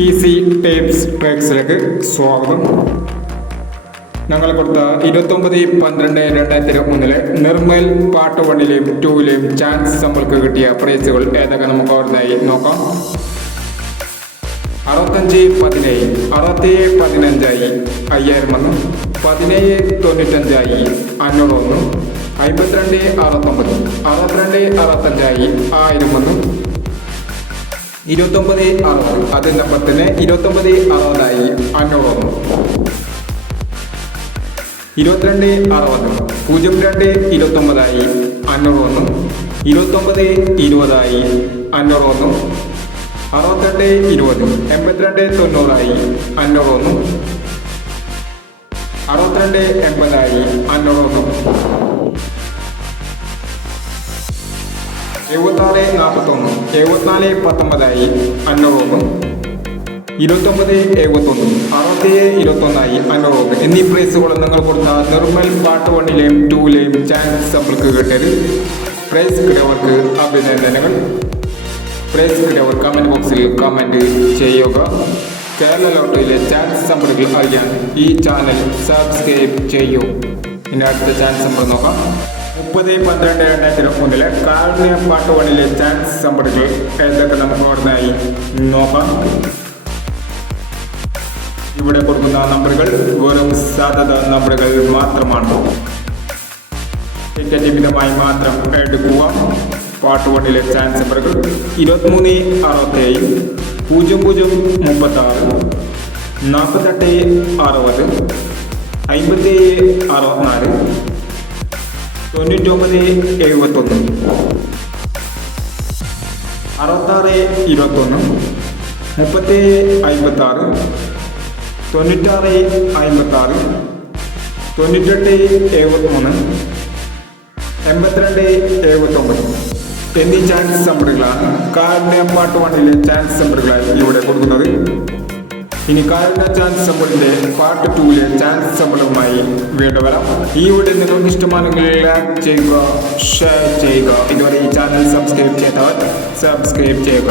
Easy tapes ട്രാക്സിലേക്ക് സ്വാഗതം. ഞങ്ങൾ കൊടുത്ത ഇരുപത്തൊമ്പത് പന്ത്രണ്ട് രണ്ടായിരത്തി മൂന്നിലെ നിർമ്മൽ പാട്ട് വണ്ണിലെയും ടൂവിലെയും ചാൻസ് നമ്മൾക്ക് കിട്ടിയ പ്രൈസുകൾ ഏതൊക്കെ നമുക്ക് ഓർമ്മയായി നോക്കാം. അറുപത്തഞ്ച് പതിനേഴ് അറുപത്തേഴ് പതിനഞ്ചായി അയ്യായിരം ഒന്ന് പതിനേഴ് തൊണ്ണൂറ്റഞ്ചായി അഞ്ഞൂറ് വന്നു. അമ്പത്തിരണ്ട് അറുപത്തൊമ്പത് അറുപത്തിരണ്ട് അറുപത്തഞ്ചായി ആയിരം വന്നു. ഇരുപത്തൊമ്പത് അറുപത്. അതിന്റെ പത്തിന് ഇരുപത്തൊമ്പത് അറുപതായി. അഞ്ഞൂറൊന്ന് ഇരുപത്തിരണ്ട് അറുപത്. പൂജ്യം രണ്ട് ഇരുപത്തൊമ്പതായി. അഞ്ഞൂറ്. വന്നു ഇരുപത്തൊമ്പത് ഇരുപതായി. അഞ്ഞൂറ്. വന്നു അറുപത്തിരണ്ട് ഇരുപത്. എൺപത്തിരണ്ട് തൊണ്ണൂറായി. അഞ്ഞൂറ്. അറുപത്തിരണ്ട് എൺപതായി. എഴുപത്താറ് നാൽപ്പത്തൊന്ന് എഴുപത്തിനാല് പത്തൊമ്പതായി വന്നു ഇരുപത്തൊമ്പത് എഴുപത്തൊന്ന് അറുപത്തിയേഴ് ഇരുപത്തൊന്നായി ഒന്ന് എന്നീ പ്രൈസുകളും നിങ്ങൾ കൊടുത്ത നിർമ്മൽ പാട്ട് വണ്ണിലെയും ടൂവിലെയും ചാൻസ് നമ്മൾക്ക് കിട്ടരുത് പ്രൈസ് കിട്ടിയവർക്ക് അഭിനന്ദനങ്ങൾ. പ്രൈസ് കിട്ടിയവർ കമന്റ് ബോക്സിൽ കമന്റ് ചെയ്യുക. കേരള ലോട്ടറിയിലെ ചാൻസ് നമ്പറുകൾ അറിയാൻ ഈ ചാനൽ സബ്സ്ക്രൈബ് ചെയ്യൂ. ഇനി അടുത്ത ചാൻസ് നമ്പർ നോക്കാം. മുപ്പത് പന്ത്രണ്ട് രണ്ടായിരത്തി മൂന്നിലെ കാർണിയ പാട്ട് വണ്ണിലെ ചാൻസ് നമ്പറുകൾ ഏതൊക്കെ നമുക്ക് അവിടുന്നായി നോക്കാം. ഇവിടെ കൊടുക്കുന്ന നമ്പറുകൾ വെറും സാധ്യത നമ്പറുകൾ മാത്രമാണ്. ടിക്കറ്റിമിതമായി മാത്രം എടുക്കുക. പാർട്ട് വണ്ണിലെ ചാൻസ് നമ്പറുകൾ ഇരുപത്തിമൂന്ന് അറുപത്തേഴ് പൂജ്യം പൂജ്യം മുപ്പത്താറ് നാൽപ്പത്തെട്ട് അറുപത് അമ്പത്തേഴ് അറുപത്തിനാല് തൊണ്ണൂറ്റൊമ്പത് എഴുപത്തൊന്ന്. അറുപത്താറ് ഇരുപത്തൊന്ന്. മുപ്പത്തേഴ് അമ്പത്താറ് തൊണ്ണൂറ്റാറ് അമ്പത്താറ് തൊണ്ണൂറ്റെട്ട് എഴുപത്തിമൂന്ന് എൺപത്തിരണ്ട് എഴുപത്തൊമ്പത്. എന്നീ ചാൻസ് നമ്പറുകളാണ് കാരുണ്യ പാട്ട് വണ്ണിലെ ചാൻസ് നമ്പറുകളായി ഇവിടെ കൊടുക്കുന്നത്. ഇനി കാരുണ്യ ചാൻസ് സമ്പളിന്റെ പാർട്ട് ടൂവിലെ ചാൻസ് നമ്പറുമായി വീണ്ടും വരാം. ഈ വീഡിയോ നിങ്ങൾക്ക് ഇഷ്ടമാണെങ്കിൽ ലൈക്ക് ചെയ്യുക ഷെയർ ചെയ്യുക. ഇതുവരെ ഈ ചാനൽ സബ്സ്ക്രൈബ് ചെയ്തവർ സബ്സ്ക്രൈബ് ചെയ്യുക.